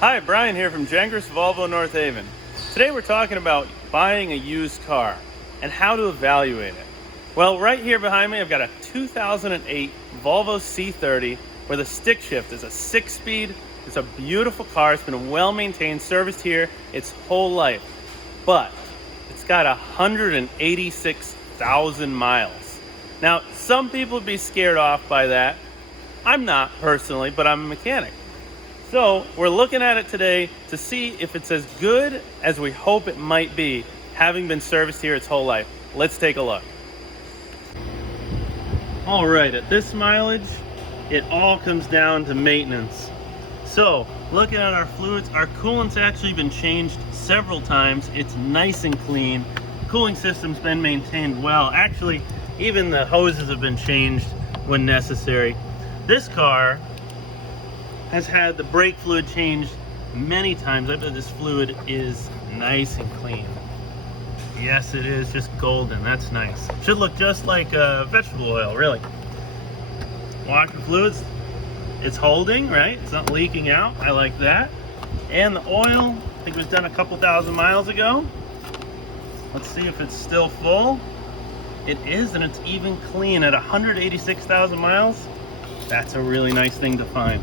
Hi, Brian here from Gengras, Volvo, North Haven. Today we're talking about buying a used car and how to evaluate it. Well, right here behind me I've got a 2008 Volvo C30 where the stick shift is a 6-speed. It's a beautiful car. It's been well maintained, serviced here its whole life. But it's got 186,000 miles. Now, some people would be scared off by that. I'm not personally, but I'm a mechanic. So we're looking at it today to see if it's as good as we hope it might be, having been serviced here its whole life. Let's take a look. All right, at this mileage, it all comes down to maintenance. So looking at our fluids, our coolant's actually been changed several times. It's nice and clean. Cooling system's been maintained well. Actually, even the hoses have been changed when necessary. This car has had the brake fluid changed many times. I bet this fluid is nice and clean. Yes, it is just golden. That's nice. Should look just like vegetable oil, really. Washer fluids, it's holding, right? It's not leaking out. I like that. And the oil, I think it was done a couple thousand miles ago. Let's see if it's still full. It is, and it's even clean at 186,000 miles. That's a really nice thing to find.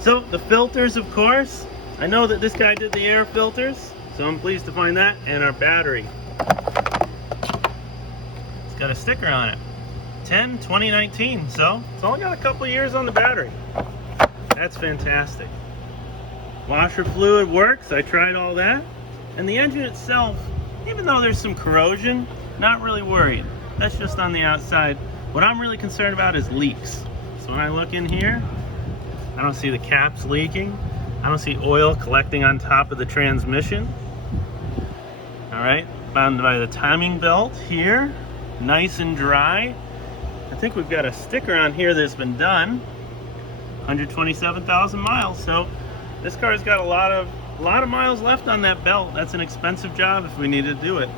So the filters, of course, I know that this guy did the air filters, so I'm pleased to find that. And our battery, it's got a sticker on it, 10/2019, so it's only got a couple years on the battery. That's fantastic. Washer fluid works, I tried all that. And the engine itself, even though there's some corrosion, not really worried. That's just on the outside. What I'm really concerned about is leaks. So when I look in here, I don't see the caps leaking. I don't see oil collecting on top of the transmission. All right, bound by the timing belt here, nice and dry. I think we've got a sticker on here that's been done, 127,000 miles. So this car's got a lot of miles left on that belt. That's an expensive job if we need to do it.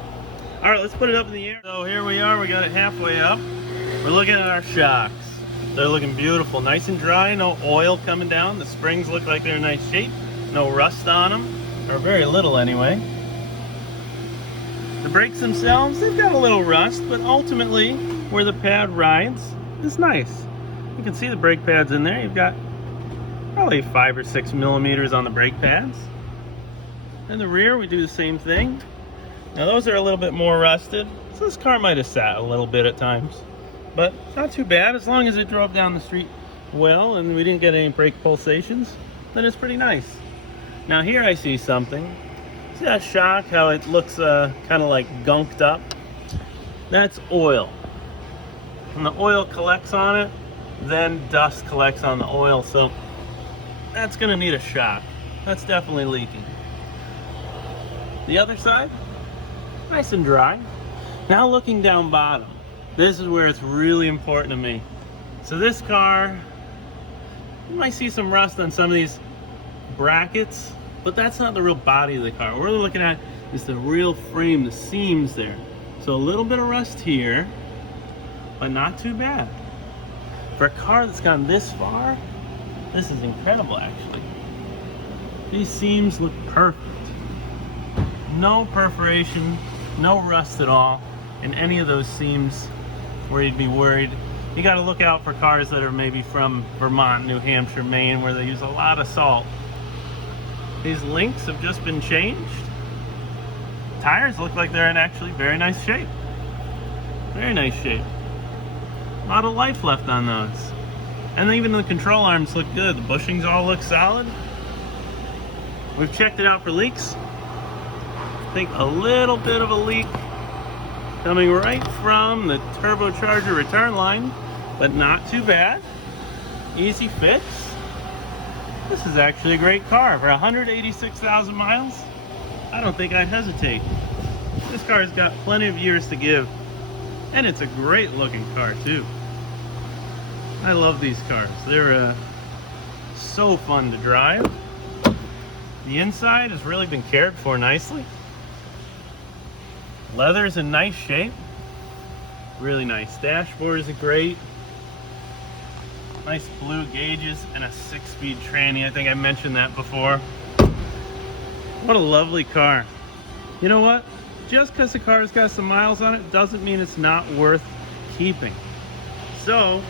All right, let's put it up in the air. So here we are, we got it halfway up. We're looking at our shocks. They're looking beautiful, nice and dry, no oil coming down. The springs look like they're in nice shape. No rust on them, or very little anyway. The brakes themselves, they've got a little rust, but ultimately where the pad rides is nice. You can see the brake pads in there. You've got probably 5 or 6 millimeters on the brake pads. In the rear, we do the same thing. Now those are a little bit more rusted, so this car might have sat a little bit at times. But not too bad, as long as it drove down the street well and we didn't get any brake pulsations, then it's pretty nice. Now here I see something. See that shock, how it looks kind of like gunked up? That's oil. When the oil collects on it, then dust collects on the oil, so that's gonna need a shock. That's definitely leaking. The other side, nice and dry. Now looking down bottom, this is where it's really important to me. So this car, you might see some rust on some of these brackets, but that's not the real body of the car. What we're looking at is the real frame, the seams there. So a little bit of rust here, but not too bad. For a car that's gone this far, this is incredible actually. These seams look perfect. No perforation, no rust at all in any of those seams where you'd be worried. You got to look out for cars that are maybe from Vermont, New Hampshire, Maine, where they use a lot of salt. These links have just been changed. Tires look like they're in actually very nice shape. Very nice shape. A lot of life left on those. And even the control arms look good. The bushings all look solid. We've checked it out for leaks. I think a little bit of a leak coming right from the turbocharger return line, but not too bad. Easy fix. This is actually a great car. For 186,000 miles, I don't think I'd hesitate. This car's got plenty of years to give, and it's a great looking car too. I love these cars. They're so fun to drive. The inside has really been cared for nicely. Leather's in nice shape. Really nice. Dashboard is great. Nice blue gauges and a 6-speed tranny. I think I mentioned that before. What a lovely car. You know what? Just because the car's got some miles on it doesn't mean it's not worth keeping. So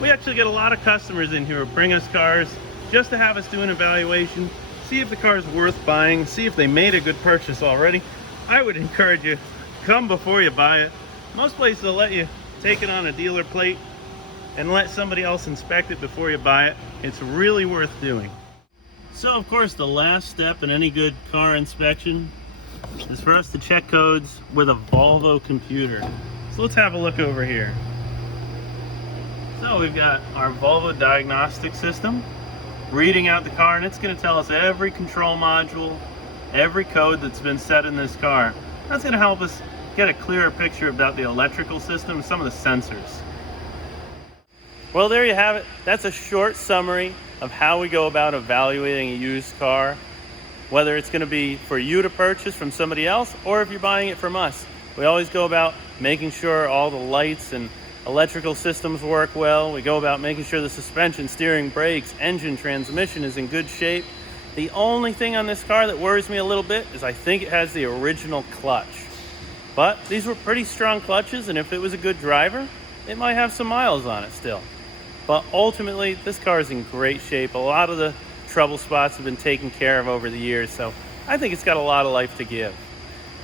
we actually get a lot of customers in here who bring us cars just to have us do an evaluation, see if the car is worth buying, see if they made a good purchase already. I would encourage you, come before you buy it. Most places will let you take it on a dealer plate and let somebody else inspect it before you buy it. It's really worth doing. So of course the last step in any good car inspection is for us to check codes with a Volvo computer. So let's have a look over here. So we've got our Volvo diagnostic system reading out the car, and it's going to tell us every control module, every code that's been set in this car. That's going to help us get a clearer picture about the electrical system and some of the sensors. Well, there you have it. That's a short summary of how we go about evaluating a used car, whether it's going to be for you to purchase from somebody else or if you're buying it from us. We always go about making sure all the lights and electrical systems work well. We go about making sure the suspension, steering, brakes, engine, transmission is in good shape. The only thing on this car that worries me a little bit is I think it has the original clutch. But these were pretty strong clutches, and if it was a good driver, it might have some miles on it still. But ultimately, this car is in great shape. A lot of the trouble spots have been taken care of over the years, so I think it's got a lot of life to give.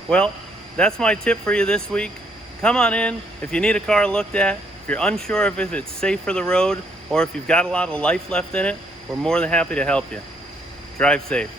Well, that's my tip for you this week. Come on in if you need a car looked at, if you're unsure of if it's safe for the road, or if you've got a lot of life left in it, we're more than happy to help you. Drive safe.